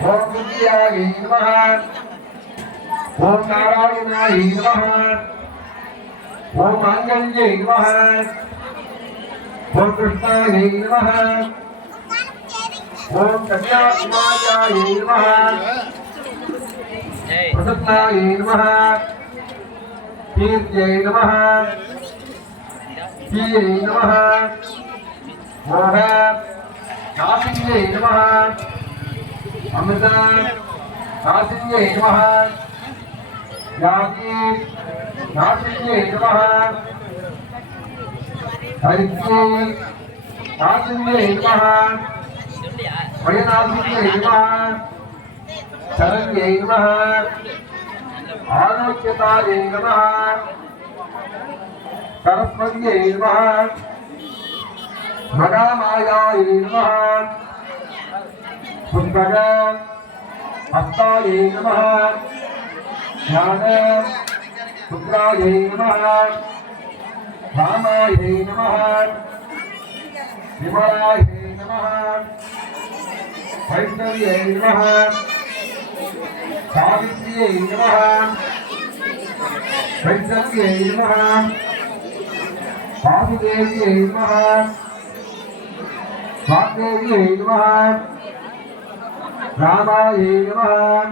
ஓம் வித்யாயை நமஹ. ஓம் நாராயணாயை நமஹ. ஓம் மாங்கல்யை நமஹ. ஓம் கிருஷ்ணாயை நமஹ. ஓம் கன்யாகுமாரியாயை நமஹ. பிரசன்னாயை நமஹ. கீர்த்தியை நமஹ. கீரை நமஹ. மோக நாசின்யை நமஹ. அமிர்த நாசின்யை நமஹ. யாதி நாசின்யை நமஹ. ஹரித்யை நாசின்யை நமஹ. வயநாசின்யை நமஹ. சரண்யை நமஹ. ஆரோக்கியதாயை நமஹ. सरस्वत्यै नमः. महामायायै नमः. पुष्पक हस्तायै नमः. ज्ञान पुत्रायै नमः. रामायै नमः. विमलायै नमः. वैष्णव्यै नमः. सावित्र्यै नमः. वैष्णव्यै नमः. वासुदेव्यै नमः. वाग्देव्यै नमः. रामायै नमः.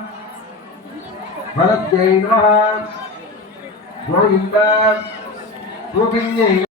वरद्यै नमः. गोविन्द गोविन्दै